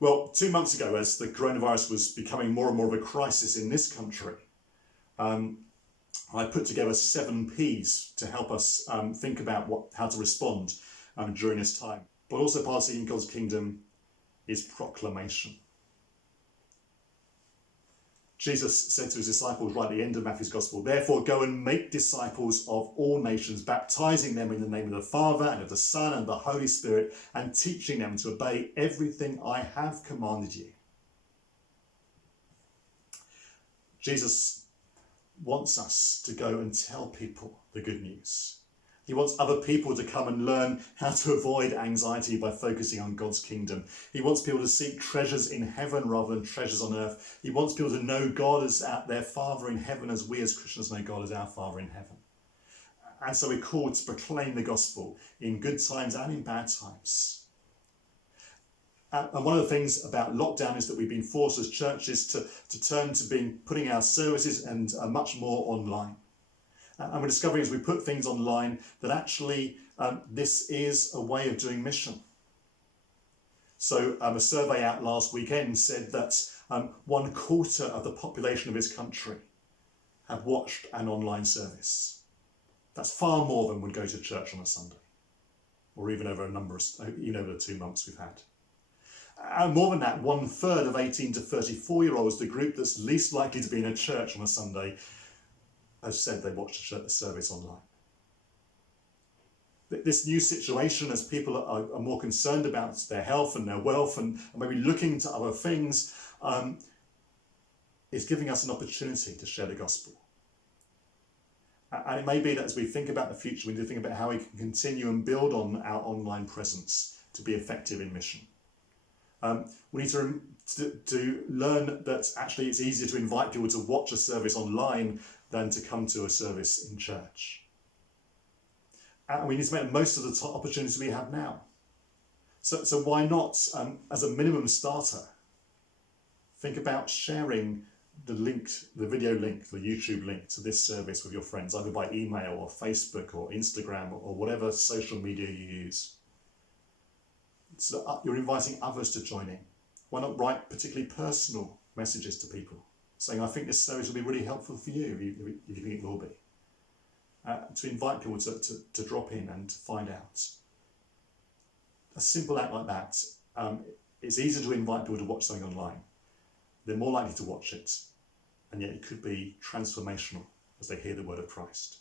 Well, 2 months ago, as the coronavirus was becoming more and more of a crisis in this country, I put together 7 Ps to help us think about how to respond during this time. But also part of in God's kingdom is proclamation. Jesus said to his disciples right at the end of Matthew's Gospel, "Therefore go and make disciples of all nations, baptizing them in the name of the Father and of the Son and the Holy Spirit, and teaching them to obey everything I have commanded you." Jesus wants us to go and tell people the good news. He wants other people to come and learn how to avoid anxiety by focusing on God's kingdom. He wants people to seek treasures in heaven rather than treasures on earth. He wants people to know God as their Father in heaven, as we as Christians know God as our Father in heaven. And so we're called to proclaim the gospel in good times and in bad times. And one of the things about lockdown is that we've been forced as churches to turn to putting our services and much more online. And we're discovering as we put things online that actually this is a way of doing mission. So a survey out last weekend said that 1/4 of the population of this country have watched an online service. That's far more than would go to church on a Sunday, or even over over the 2 months we've had. And more than that, 1/3 of 18 to 34-year-olds, the group that's least likely to be in a church on a Sunday, has said they watched a service online. This new situation, as people are more concerned about their health and their wealth and maybe looking to other things, is giving us an opportunity to share the gospel. And it may be that as we think about the future, we need to think about how we can continue and build on our online presence to be effective in mission. We need to learn that actually it's easier to invite people to watch a service online than to come to a service in church. And we need to make the most of the opportunities we have now. So why not, as a minimum starter, think about sharing the video link, the YouTube link to this service with your friends, either by email or Facebook or Instagram or whatever social media you use. So you're inviting others to join in. Why not write particularly personal messages to people, saying, "I think this service will be really helpful for you," if you think it will be. To invite people to drop in and find out. A simple act like that, it's easier to invite people to watch something online. They're more likely to watch it, and yet it could be transformational as they hear the word of Christ.